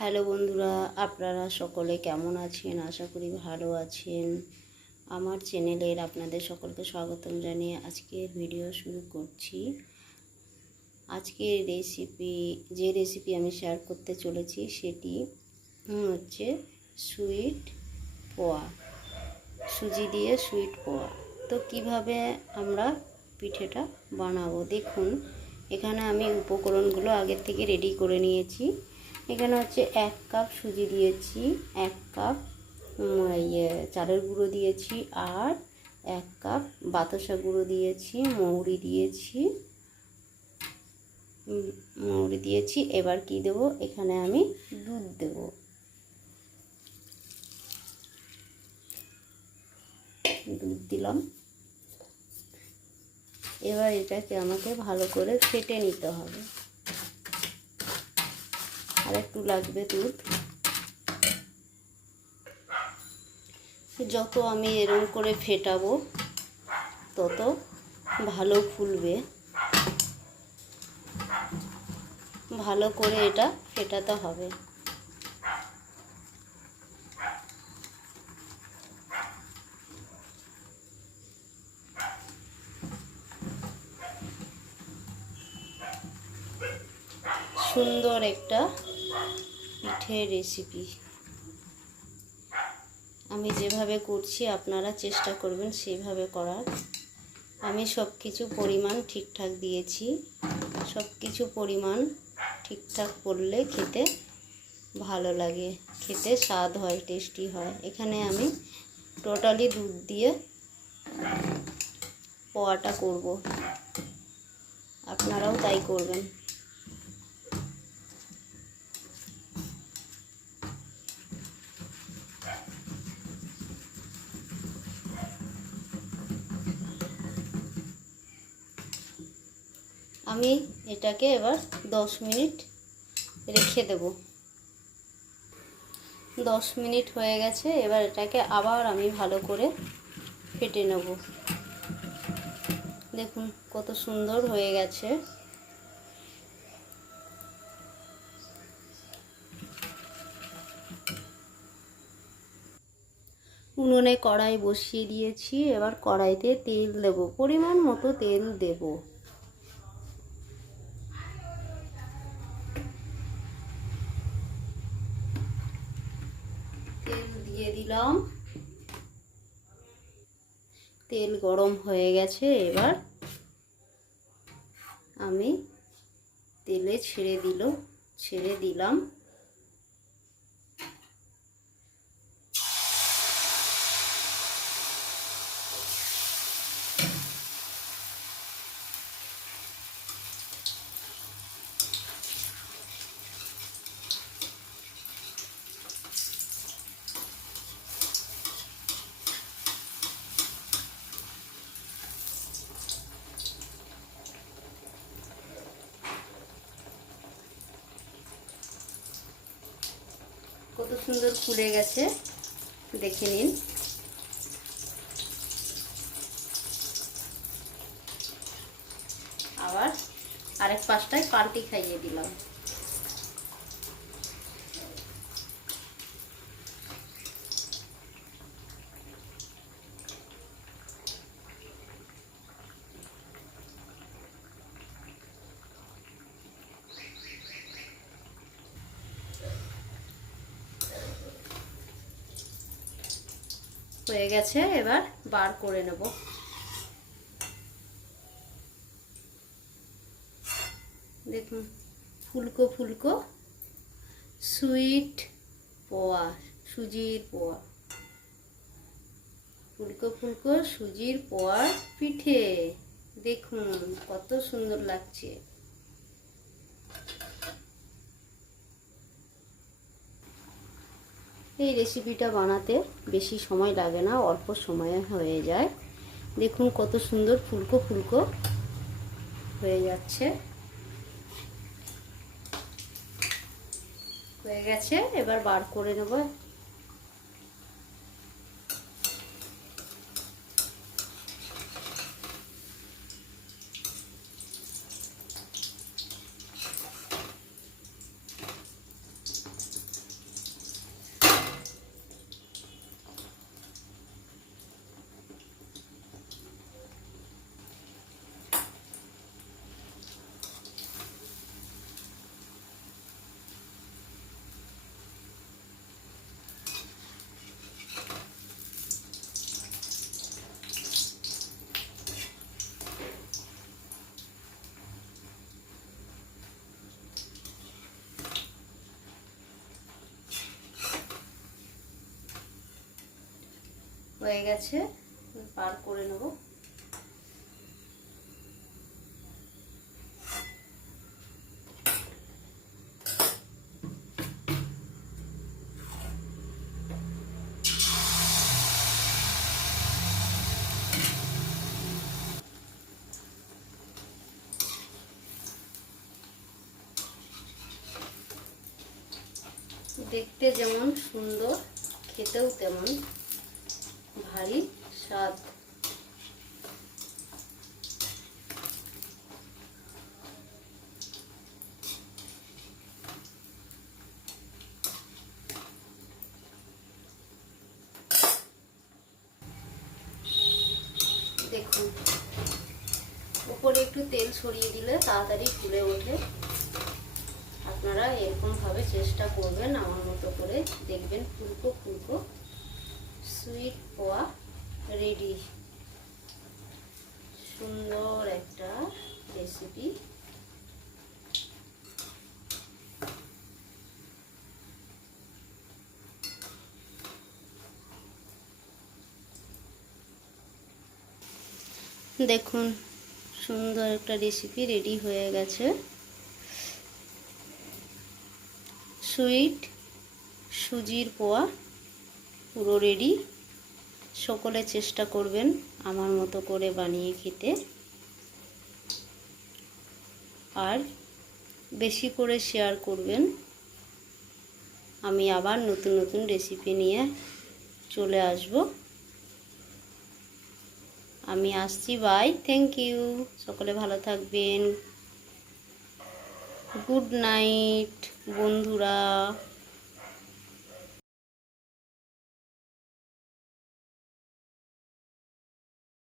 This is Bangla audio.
হ্যালো বন্ধুরা, আপনারা সকলে কেমন আছেন? আশা করি ভালো আছেন। আমার চ্যানেলের আপনাদের সকলকে স্বাগতম জানিয়ে আজকের ভিডিও শুরু করছি। আজকের যে রেসিপি আমি শেয়ার করতে চলেছি সেটি হচ্ছে সুইট পোয়া, সুজি দিয়ে সুইট পোয়া। তো কিভাবে আমরা পিঠেটা বানাবো দেখুন। এখানে আমি উপকরণগুলো আগের থেকে রেডি করে নিয়েছি। এখানে হচ্ছে 1 কাপ সুজি দিয়েছি, 1 কাপ চালের গুঁড়ো দিয়েছি, আর 1 কাপ বাতাসা গুঁড়ো দিয়েছি, মৌরি দিয়েছি। এবার কি দেব? এখানে আমি দুধ দেব। দুধ দিলাম। এবার এটাকে আমাকে ভালো করে ফেটে নিতে হবে। আর একটু লাগবে দুধ। যত আমি এরকম করে ফেটাবো তত ভালো ফুলবে। ভালো করে এটা ফেটাতে হবে। সুন্দর একটা পিঠের রেসিপি। আমি যেভাবে করছি আপনারা চেষ্টা করবেন সেইভাবে করার। আমি সব কিছু পরিমাণ ঠিকঠাক দিয়েছি। সব কিছু পরিমাণ ঠিকঠাক করলে খেতে ভালো লাগে, খেতে স্বাদ হয়, টেস্টি হয়। এখানে আমি টোটালি দুধ দিয়ে পোয়াটা করব, আপনারাও তাই করবেন। আমি এটাকে এবার 10 মিনিট রেখে দেব। 10 মিনিট হয়ে গেছে। এবার এটাকে আবার আমি ভালো করে ফেটে নেব। দেখুন কত সুন্দর হয়ে গেছে। উনুনে কড়াই বসিয়ে দিয়েছি। এবার কড়াইতে তেল দেব, পরিমাণ মতো তেল দেব। তেল দিয়ে দিলাম। তেল গরম হয়ে গেছে। এবার আমি তেলে ছেড়ে দিলাম। কত সুন্দর ফুলে গেছে দেখে নিন। আবার আরেক পাশটায় পাল্টি খাইয়ে দিলাম। হয়ে গেছে। এবার বার করে নেব। দেখুন ফুলকো ফুলকো সুইট পোয়া, সুজির পোয়া। ফুলকো ফুলকো সুজির পোয়ার পিঠে দেখুন কত সুন্দর লাগছে। এই রেসিপিটা বানাতে বেশি সময় লাগে না, অল্প সময়ে হয়ে যায়। দেখুন কত সুন্দর ফুলকো ফুলকো হয়ে যাচ্ছে। হয়ে গেছে। এবার বার করে নেব। হয়ে গেছে, পার করে নেব। দেখতে যেমন সুন্দর, খেতেও তেমন ভারী স্বাদ। দেখুন, উপরে একটু তেল ছড়িয়ে দিলে তাড়াতাড়ি ফুলে ওঠে। আপনারা এরকমভাবে চেষ্টা করবেন আমার মতো করে, দেখবেন ফুলকো ফুলকো সুইট পোয়া রেডি। সুন্দর একটা রেসিপি। দেখুন, সুন্দর একটা রেসিপি রেডি হয়ে গেছে। সুইট সুজির পোয়া পুরো রেডি। সকলে চেষ্টা করবেন আমার মতো করে বানিয়ে খেতে, আর বেশি করে শেয়ার করবেন। আমি আবার নতুন নতুন রেসিপি নিয়ে চলে আসব। আমি আসছি, বাই, থ্যাংক ইউ। সকলে ভালো থাকবেন। গুড নাইট বন্ধুরা।